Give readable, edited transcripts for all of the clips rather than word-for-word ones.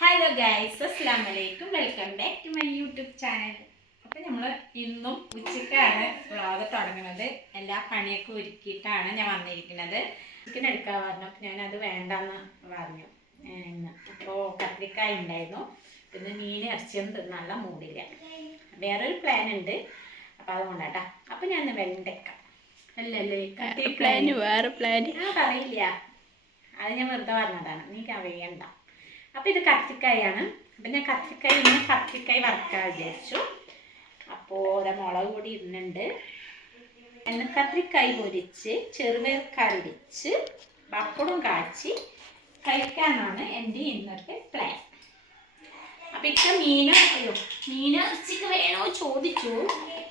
Hello guys, അസ്സലാമു അലൈക്കും. Welcome back to my YouTube channel. അപ്പോൾ നമ്മൾ ഇന്നും ഉച്ചയ്ക്കാണ് വ്ളോഗ് തുടങ്ങുന്നത്. എല്ലാ പണിയൊക്കെ ഒരുക്കിയിട്ടാണ് ഞാൻ വന്നിരിക്കുന്നത്. ചിക്കൻ എടുക്കാൻ പറഞ്ഞു, അപ്പോൾ ഞാനത് വേണ്ടെന്ന് പറഞ്ഞു. അപ്പോൾ കത്തിരിക്കായ ഉണ്ടായിരുന്നു. പിന്നെ മീൻ ഇറച്ചിയൊന്നും തിന്നാനുള്ള മൂടില്ല. വേറൊരു പ്ലാൻ ഉണ്ട്, അപ്പോൾ അതുകൊണ്ടാട്ടാ. അപ്പോൾ ഞാൻ വെണ്ടക്ക അല്ലല്ലേ പ്ലാന് വേറെ പ്ലാന് പറയില്ല, അത് ഞാൻ വെറുതെ പറഞ്ഞതാണ്, നീ അറിയണ്ട. അപ്പോൾ ഇത് കത്തിരിക്കായാണ്. അപ്പം ഞാൻ കത്തിരിക്കായ് വറുക്കാൻ വിചാരിച്ചു. അപ്പോൾ മുളക് പൊടി ഇടുന്നുണ്ട്. കത്തിരിക്കായ് പൊരിച്ച് ചെറുപയർ കറി വെച്ച് പപ്പടം കാച്ചി കഴിക്കാനാണ് എൻ്റെ ഇന്നത്തെ പ്ലാൻ. അപ്പം ഇത്ര മീൻ ഉച്ചയ്ക്ക് വേണോ ചോദിച്ചു.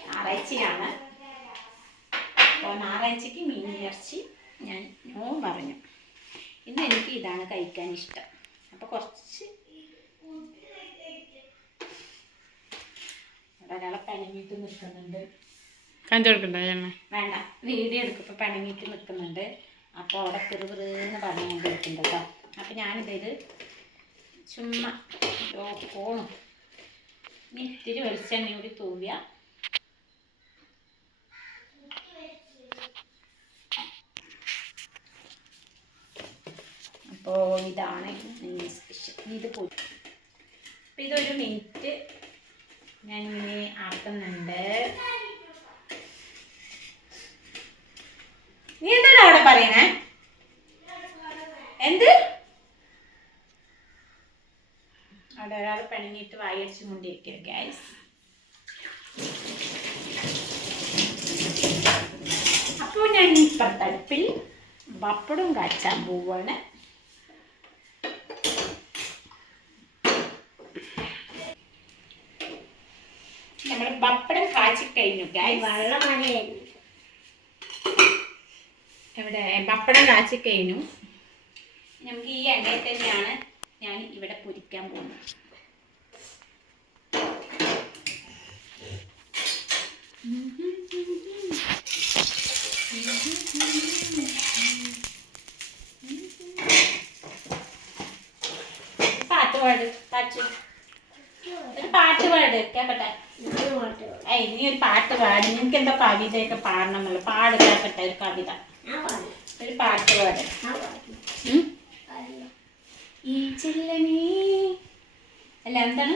ഞായറാഴ്ചയാണ്, അപ്പോൾ ഞായറാഴ്ചക്ക് മീൻ ഇറച്ചി ഞാൻ നോ പറഞ്ഞു. ഇന്ന് എനിക്ക് ഇതാണ് കഴിക്കാൻ ഇഷ്ടം. അപ്പോൾ കുറച്ച് ഒരാളെ പണങ്ങിയിട്ട് നിൽക്കുന്നുണ്ട്. വേണ്ട, വീഡിയോ എടുക്കും. ഇപ്പോൾ പണങ്ങിയിട്ട് നിൽക്കുന്നുണ്ട്. അപ്പോൾ അവിടെ പിറുപിറുന്ന് പറഞ്ഞുകൊണ്ടിരിക്കുന്നുണ്ട് കേട്ടോ. അപ്പോൾ ഞാനിത് ചുമ്മാ പോണു. ഇനി ഇത്തിരി വെളിച്ചെണ്ണ കൂടി തൂവിയ അപ്പോൾ ഇതാണ് സ്പെഷ്യൽ. ഇത് പോയി. അപ്പം ഇതൊരു മിനിറ്റ് ഞാനിങ്ങനെ ആക്കുന്നുണ്ട്. നീ എന്താണ് അവിടെ പറയണേ? എന്ത്? അവിടെ ഒരാൾ പണിങ്ങിയിട്ട് വായടിച്ചു കൊണ്ടിരിക്കുക ഗൈസ്. അപ്പോൾ ഞാൻ ഈ അടുപ്പിൽ പപ്പടം കാച്ചാൻ പോവാണ്. നമ്മൾ പപ്പടം കാച്ചി കഴിഞ്ഞു ഗൈസ്. ഇവിടെ പപ്പടം കാച്ചി കഴിഞ്ഞു. നമുക്ക് ഈ എണ്ണയിൽ തന്നെയാണ് ഞാൻ ഇവിടെ പൊരിക്കാൻ പോകുന്നത്. പാട്ട് പാട് താച്ചു, ഒരു പാട്ട് പാട് കേക്കട്ടെ. നീ ഒരു പാട്ട് പാടി. നിനക്ക് എന്താ കവിതയൊക്കെ പാടണമെന്നല്ലോ. പാട് കേക്കട്ടെ, ഒരു കവിത, ഒരു പാട്ട് പാട്. ഈ ചില്ലനീ അല്ല എന്താണ്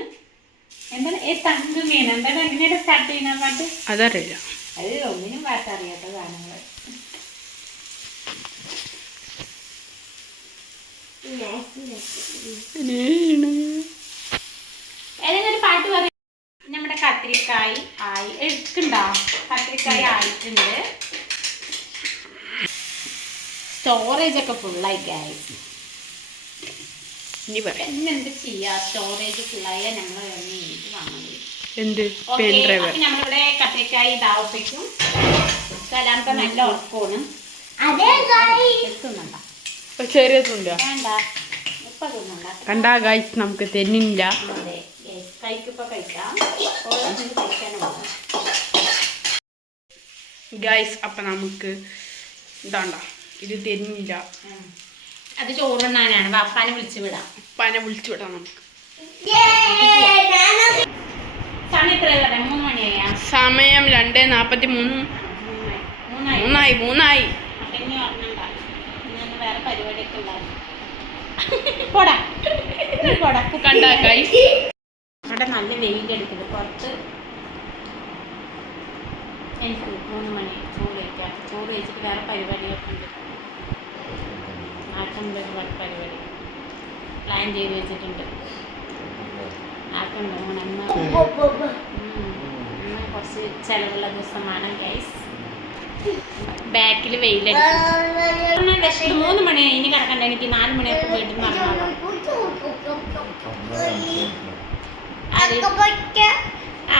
തങ്കുമീൻ എന്താണ് എങ്ങനെയാണ് സ്റ്റാർട്ട് ചെയ്യുന്ന പാട്ട്? അതറിയില്ല. അത് ഒന്നിനും പാട്ട് അറിയാത്ത ഗാനങ്ങൾ. ഏതെങ്കിലും ഒരു പാട്ട് പറ. നമ്മുടെ കത്തിരിക്കായ് എടുക്കണ്ടോ? കത്തിരിക്കായ് ആയിട്ടുണ്ട്. സ്റ്റോറേജ് ഒക്കെ ഫുള്ളായി ഗൈസ്. എന്ത് ചെയ്യാ, സ്റ്റോറേജ് ഫുള്ളായ ഞങ്ങൾ നമ്മളിവിടെ കത്തിരിക്കായ് ഇതാവപ്പിക്കും. സലാമൊക്കെ നല്ല ഉറക്കമാണ്. ചെറിയതുണ്ടോ? വേണ്ട, ഇപ്പൊ തിന്നണ്ട. കണ്ടാ ഗൈസ് നമുക്ക് തെന്നില്ല. അതെ കഴിക്കുമ്പോ കഴിക്കാം. ഗൈസ് അപ്പം നമുക്ക് ഇതാണ്ട, ഇത് തെന്നില്ല. അത് ചോറുണ്ണാനാണ്. വാപ്പാനെ വിളിച്ചു വിടാം. നമുക്ക് സമയം എത്ര? 3 മണിയായ സമയം 2:43. മൂന്നായി. വേറെ പരിപാടിയൊക്കെ ഉണ്ടായിരുന്നു. കണ്ടാ ഗൈസ് അവിടെ നല്ല വെയിലെടുക്കുന്നത്. പുറത്ത് എനിക്ക് 3 മണി ചോറ് കഴിക്കാം. ചോറ് കഴിച്ചിട്ട് വേറെ പരിപാടിയൊക്കെ ഉണ്ട്. നാട്ടിൻ്റെ ഒരുപാട് പരിപാടി പ്ലാൻ ചെയ്ത് വെച്ചിട്ടുണ്ട്. നാട്ടുണ്ട് അമ്മ കുറച്ച് ചിലവുള്ള ദിവസമാണ് ഗൈസ്. ബാക്കിൽ വെയിലെടുക്കും. 3 മണിയായി. ഇനി കിടക്കണ്ട. എനിക്ക് 4 മണിയൊക്കെ വീട്ടിൽ നിന്ന് ഇറങ്ങാമല്ലോ.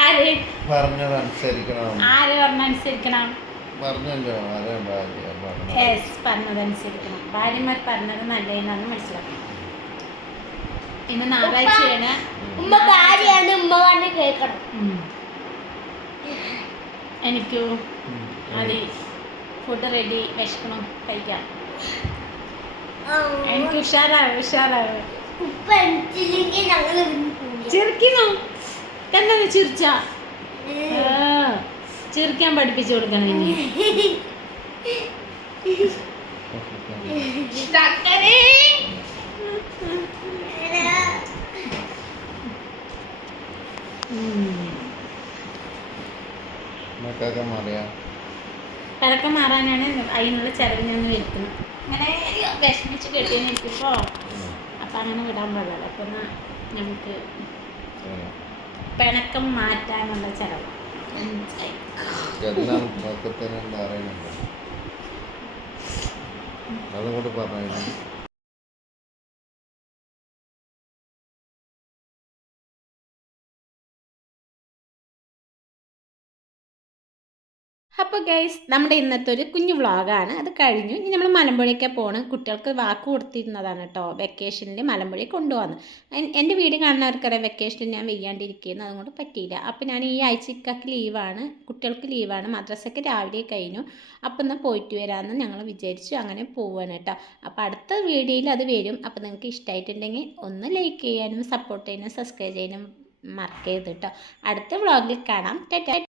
ആര് പറഞ്ഞനുസരിക്കണം? പറഞ്ഞതനുസരിക്കണം. ഭാര്യമാർ പറഞ്ഞത് നല്ലതെന്നാണ് മനസ്സിലാക്കണം. ഇന്ന് ഞായറാഴ്ചയാണ്. എനിക്കോ അത് ഫുഡ് റെഡി, വിശക്കണം, കഴിക്കാം. എനിക്ക് ഉഷാറാവ്. ചിരിക്കണോ തന്നെ ചിരിച്ച ചിരിക്കാൻ പഠിപ്പിച്ചു കൊടുക്കണം ഇനി പരക്കം മാറാനാണ് അതിനുള്ള ചിലവ് ഞാൻ വരുത്തുന്നത്. അങ്ങനെ വിഷമിച്ച് കെട്ടിയെടുക്കുമ്പോൾ അപ്പം അങ്ങനെ വിടാൻ പാടില്ല. അപ്പം എന്നാൽ നമുക്ക് പിണക്കം മാറ്റാനുള്ള ചിലവ് അതുകൊണ്ട് പറഞ്ഞു. അപ്പോൾ ഗൈസ് നമ്മുടെ ഇന്നത്തെ ഒരു കുഞ്ഞു വ്ളോഗാണ്. അത് കഴിഞ്ഞു. ഇനി നമ്മൾ മലമ്പുഴയ്ക്ക് പോകണം. കുട്ടികൾക്ക് വാക്ക് കൊടുത്തിരുന്നതാണ് കേട്ടോ വെക്കേഷനിൽ മലമ്പുഴയിൽ കൊണ്ടുപോകാമെന്ന്. എൻ്റെ വീട് കാണുന്നവർക്കറിയാം വെക്കേഷനിൽ ഞാൻ വെയ്യാണ്ടിരിക്കുന്നു, അതുകൊണ്ട് പറ്റിയില്ല. അപ്പോൾ ഞാൻ ഈ ആഴ്ച ഇക്കാക്ക് ലീവാണ്, കുട്ടികൾക്ക് ലീവാണ്, മദ്രസയ്ക്ക് രാവിലെ കഴിഞ്ഞു. അപ്പോൾ എന്നാൽ പോയിട്ട് വരാമെന്ന് ഞങ്ങൾ വിചാരിച്ചു. അങ്ങനെ പോവുകയാണ് കേട്ടോ. അപ്പോൾ അടുത്ത വീഡിയോയിൽ അത് വരും. അപ്പോൾ നിങ്ങൾക്ക് ഇഷ്ടമായിട്ടുണ്ടെങ്കിൽ ഒന്ന് ലൈക്ക് ചെയ്യാനും സപ്പോർട്ട് ചെയ്യാനും സബ്സ്ക്രൈബ് ചെയ്യാനും മറക്കരുത് കേട്ടോ. അടുത്ത വ്ളോഗിൽ കാണാം. ടാറ്റാ.